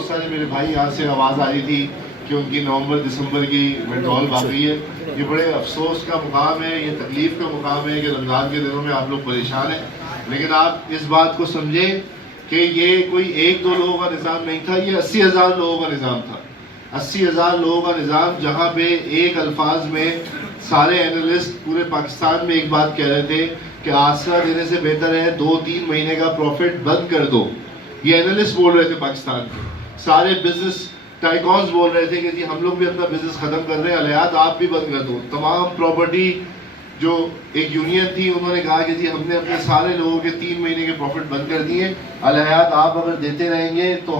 بہت سارے میرے بھائی یہاں سے آواز آ رہی تھی کہ ان کی نومبر دسمبر کی وڈرال باقی ہے. یہ بڑے افسوس کا مقام ہے, یہ تکلیف کا مقام ہے کہ رمضان کے دنوں میں آپ لوگ پریشان ہیں. لیکن آپ اس بات کو سمجھیں کہ یہ کوئی ایک دو لوگوں کا نظام نہیں تھا, یہ 80,000 لوگوں کا نظام تھا. 80,000 لوگوں کا نظام, جہاں پہ ایک الفاظ میں سارے اینالسٹ پورے پاکستان میں ایک بات کہہ رہے تھے کہ آسرا دینے سے بہتر ہے 2-3 مہینے کا پروفٹ بند کر دو. یہ اینالسٹ بول رہے تھے پاکستان کے. سارے بزنس ٹائکونز بول رہے تھے کہ جی ہم لوگ بھی اپنا بزنس ختم کر رہے ہیں, الحیات آپ بھی بند کر دو. تمام پراپرٹی جو ایک یونین تھی انہوں نے کہا کہ جی ہم نے اپنے سارے لوگوں کے 3 مہینے کے پروفٹ بند کر دیے, الحیات آپ اگر دیتے رہیں گے تو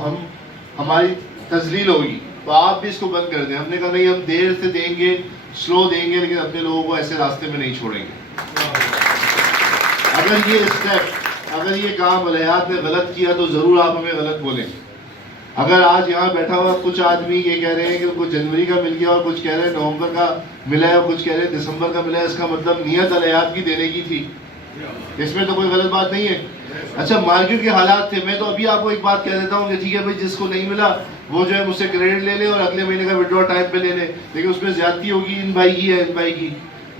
ہماری تذلیل ہوگی, تو آپ بھی اس کو بند کر دیں. ہم نے کہا نہیں, ہم دیر سے دیں گے, سلو دیں گے, لیکن اپنے لوگوں کو ایسے راستے میں نہیں چھوڑیں گے. اگر یہ اسٹیپ, اگر یہ کام الحیات نے غلط کیا تو ضرور آپ ہمیں غلط بولیں. اگر آج یہاں بیٹھا ہوا کچھ آدمی یہ کہہ رہے ہیں کہ کچھ جنوری کا مل گیا اور کچھ کہہ رہے ہیں نومبر کا ملا ہے اور کچھ کہہ رہے ہیں دسمبر کا ملا ہے, اس کا مطلب نیت الحیات کی دینے کی تھی. اس میں تو کوئی غلط بات نہیں ہے. اچھا, مارکیٹ کے حالات تھے. میں تو ابھی آپ کو ایک بات کہہ دیتا ہوں کہ ٹھیک ہے بھائی, جس کو نہیں ملا وہ جو ہے مجھ سے کریڈٹ لے لے اور اگلے مہینے کا وڈرا ٹائم پہ لے لے, لیکن اس میں زیادتی ہوگی ان بھائی کی ہے, ان بھائی کی.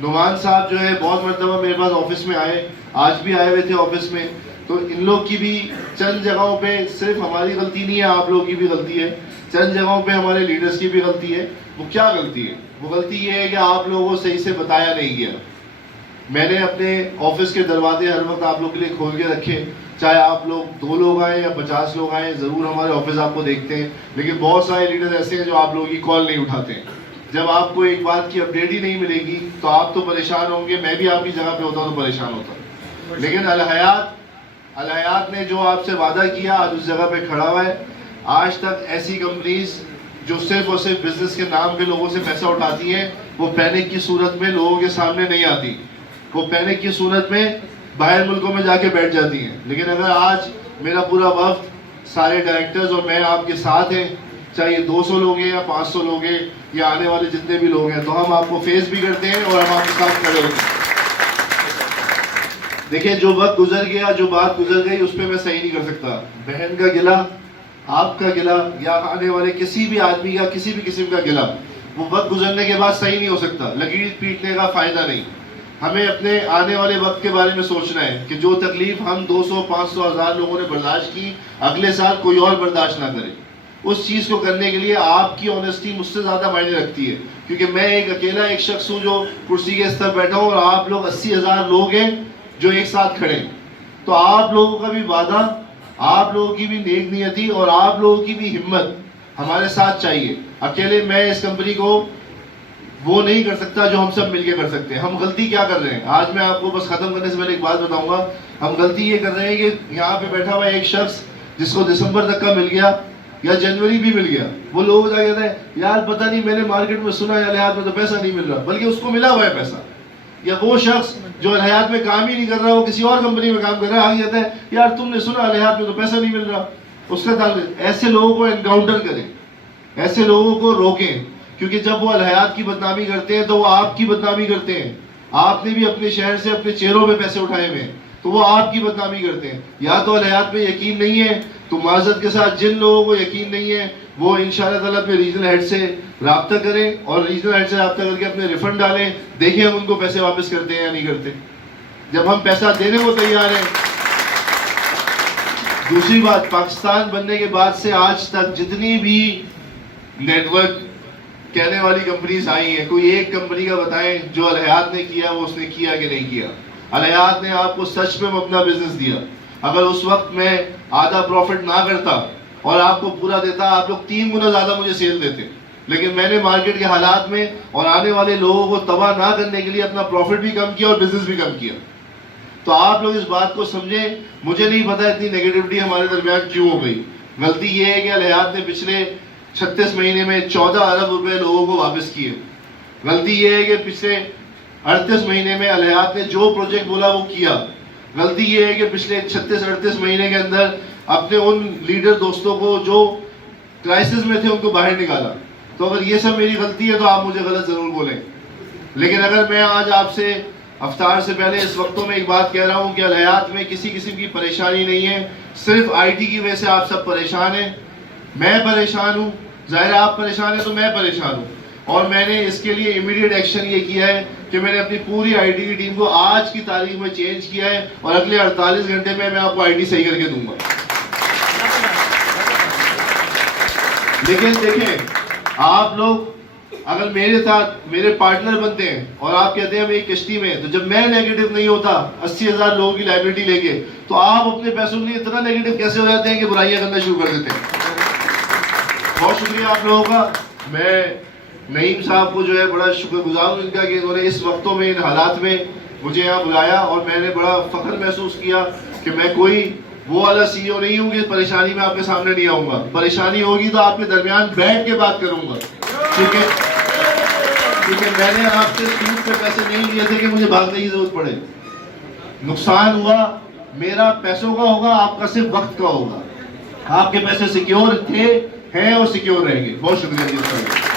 نعمان صاحب جو ہے بہت مرتبہ میرے پاس آفس میں آئے, آج بھی آئے ہوئے تھے آفس میں. تو ان لوگ کی بھی چند جگہوں پہ صرف ہماری غلطی نہیں ہے, آپ لوگوں کی بھی غلطی ہے. چند جگہوں پہ ہمارے لیڈرز کی بھی غلطی ہے. وہ کیا غلطی ہے؟ وہ غلطی یہ ہے کہ آپ لوگوں کو صحیح سے بتایا نہیں گیا. میں نے اپنے آفس کے دروازے ہر وقت آپ لوگ کے لیے کھول کے رکھے, چاہے آپ لوگ 2 لوگ آئیں یا 50 لوگ آئیں, ضرور ہمارے آفس آپ کو دیکھتے ہیں. لیکن بہت سارے لیڈر ایسے ہیں جو آپ لوگوں کی کال نہیں اٹھاتے ہیں. جب آپ کو ایک بات کی اپڈیٹ ہی نہیں ملے گی تو آپ تو پریشان ہوں گے, میں بھی آپ کی جگہ پہ ہوتا تو پریشان ہوتا. لیکن الحیات نے جو آپ سے وعدہ کیا آج اس جگہ پہ کھڑا ہوا ہے. آج تک ایسی کمپنیز جو صرف اور صرف بزنس کے نام پہ لوگوں سے پیسہ اٹھاتی ہیں, وہ پینک کی صورت میں لوگوں کے سامنے نہیں آتی, وہ پینک کی صورت میں باہر ملکوں میں جا کے بیٹھ جاتی ہیں. لیکن اگر آج میرا پورا وفد, سارے ڈائریکٹرز اور میں آپ کے ساتھ ہیں, چاہے یہ 200 لوگ ہیں یا 500 لوگ ہیں یا آنے والے جتنے بھی لوگ ہیں, تو ہم آپ کو فیس بھی کرتے ہیں اور ہم آپ کے ساتھ کھڑے ہوتے ہیں. دیکھیں, جو وقت گزر گیا, جو بات گزر گئی, اس پہ میں صحیح نہیں کر سکتا. بہن کا گلہ, آپ کا گلہ یا آنے والے کسی بھی آدمی کا کسی بھی قسم کا گلہ, وہ وقت گزرنے کے بعد صحیح نہیں ہو سکتا. لکیر پیٹنے کا فائدہ نہیں. ہمیں اپنے آنے والے وقت کے بارے میں سوچنا ہے کہ جو تکلیف ہم 200, 500, 1000 لوگوں نے برداشت کی, اگلے سال کوئی اور برداشت نہ کرے. اس چیز کو کرنے کے لیے آپ کی آنیسٹی مجھ سے زیادہ معنی رکھتی ہے, کیونکہ میں ایک اکیلا ایک شخص ہوں جو کرسی کے استر بیٹھا ہوں, اور آپ لوگ 80,000 لوگ ہیں جو ایک ساتھ کھڑے ہیں. تو آپ لوگوں کا بھی وعدہ, آپ لوگوں کی بھی نیک نیتی اور آپ لوگوں کی بھی ہمت ہمارے ساتھ چاہیے. اکیلے میں اس کمپنی کو وہ نہیں کر سکتا جو ہم سب مل کے کر سکتے ہیں. ہم غلطی کیا کر رہے ہیں, آج میں آپ کو بس ختم کرنے سے پہلے ایک بات بتاؤں گا. ہم غلطی یہ کر رہے ہیں کہ یہاں پہ بیٹھا ہوا ایک شخص جس کو دسمبر تک کا مل گیا یا جنوری بھی مل گیا, وہ لوگ جا کہتے ہیں یار پتہ نہیں میں نے مارکیٹ میں سنا ہے الحیات میں تو پیسہ نہیں مل رہا, بلکہ اس کو ملا ہوا ہے پیسہ. یا وہ شخص جو الحیات میں کام ہی نہیں کر رہا, وہ کسی اور کمپنی میں کام کر رہا ہے, آگے کہتا ہے یار تم نے سنا الحیات میں تو پیسہ نہیں مل رہا. اس کا تعلق, ایسے لوگوں کو انکاؤنٹر کریں, ایسے لوگوں کو روکیں, کیونکہ جب وہ الحیات کی بدنامی کرتے ہیں تو وہ آپ کی بدنامی کرتے ہیں. آپ نے بھی اپنے شہر سے اپنے چہروں پہ پیسے اٹھائے ہوئے ہیں, تو وہ آپ کی بدنامی کرتے ہیں. یا تو الحیات پہ یقین نہیں ہے, تو معذرت کے ساتھ جن لوگوں کو یقین نہیں ہے وہ انشاءاللہ تعالیٰ اپنے ریجنل ہیڈ سے رابطہ کریں, اور ریجنل ہیڈ سے رابطہ کر کے اپنے ریفنڈ ڈالیں. دیکھیں ہم ان کو پیسے واپس کرتے ہیں یا نہیں کرتے. جب ہم پیسہ دینے کو تیار ہیں. دوسری بات, پاکستان بننے کے بعد سے آج تک جتنی بھی نیٹ ورک کہنے والی کمپنیز آئی ہیں, کوئی ایک کمپنی کا بتائیں جو الحیات نے کیا وہ اس نے کیا کہ نہیں کیا. الحیات نے آپ کو سچ پہ اپنا بزنس دیا. اگر اس وقت میں آدھا پروفٹ نہ کرتا اور آپ کو پورا دیتا, آپ لوگ 3 گنا زیادہ مجھے سیل دیتے. لیکن میں نے مارکیٹ کے حالات میں اور آنے والے لوگوں کو تباہ نہ کرنے کے لیے اپنا پروفٹ بھی کم کیا اور بزنس بھی کم کیا. تو آپ لوگ اس بات کو سمجھیں. مجھے نہیں پتا اتنی نیگیٹیوٹی ہمارے درمیان کیوں ہو گئی. غلطی یہ ہے کہ الحیات نے پچھلے 36 مہینے میں 14 ارب روپے لوگوں کو واپس کیے. غلطی یہ ہے کہ پچھلے 38 مہینے میں الحیات نے جو پروجیکٹ بولا وہ کیا. غلطی یہ ہے کہ پچھلے 36-38 مہینے کے اندر اپنے ان لیڈر دوستوں کو جو کرائسس میں تھے ان کو باہر نکالا. تو اگر یہ سب میری غلطی ہے تو آپ مجھے غلط ضرور بولیں. لیکن اگر میں آج آپ سے افطار سے پہلے اس وقتوں میں ایک بات کہہ رہا ہوں کہ الحیات میں کسی قسم کی پریشانی نہیں ہے, صرف آئی ٹی کی وجہ سے آپ سب پریشان ہیں. میں پریشان ہوں, ظاہر ہے آپ پریشان ہیں تو میں پریشان ہوں, اور میں نے اس کے لیے امیڈیٹ ایکشن یہ کیا ہے کہ میں نے اپنی پوری آئی ٹی کی ٹیم کو آج کی تاریخ میں چینج کیا ہے, اور اگلے 48 گھنٹے میں آپ کو آئی ٹی صحیح کر کے دوں گا. لیکن دیکھیں, آپ لوگ اگر میرے ساتھ میرے پارٹنر بنتے ہیں اور آپ کہتے ہیں ہم ایک کشتی میں, تو جب میں نیگیٹو نہیں ہوتا 80,000 لوگوں کی لائبلٹی لے کے, تو آپ اپنے پیسوں کے لیے اتنا نیگیٹو کیسے ہو جاتے ہیں کہ برائیاں کرنا شروع کر دیتے ہیں. بہت شکریہ آپ لوگوں کا. میں نعیم صاحب کو جو ہے بڑا شکر گزار ہوں ان کا کہ انہوں نے اس وقتوں میں, ان حالات میں مجھے یہاں بلایا, اور میں نے بڑا فخر محسوس کیا کہ میں کوئی وہ والا سی او نہیں ہوں کہ پریشانی میں آپ کے سامنے نہیں آؤں گا. پریشانی ہوگی تو آپ کے درمیان بیٹھ کے بات کروں گا, ٹھیک ہے, کیونکہ میں نے آپ سے سود پہ پیسے نہیں لیے تھے کہ مجھے بھاگنے کی ضرورت پڑے. نقصان ہوا میرا پیسوں کا ہوگا, آپ کا صرف وقت کا ہوگا. آپ کے پیسے سیکیور تھے, ہیں اور سیکیور رہیں گے. بہت شکریہ.